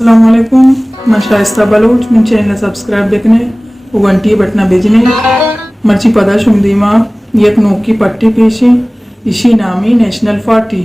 अस्सलामुअलैकुम, मैं शाइस्ता बलोच मैं चैनल सब्सक्राइब देखने वो घंटी बटना भेजने मर्ची पदा शुमदीमा एक नोक की पट्टी पेशी इसी नामी नेशनल पार्टी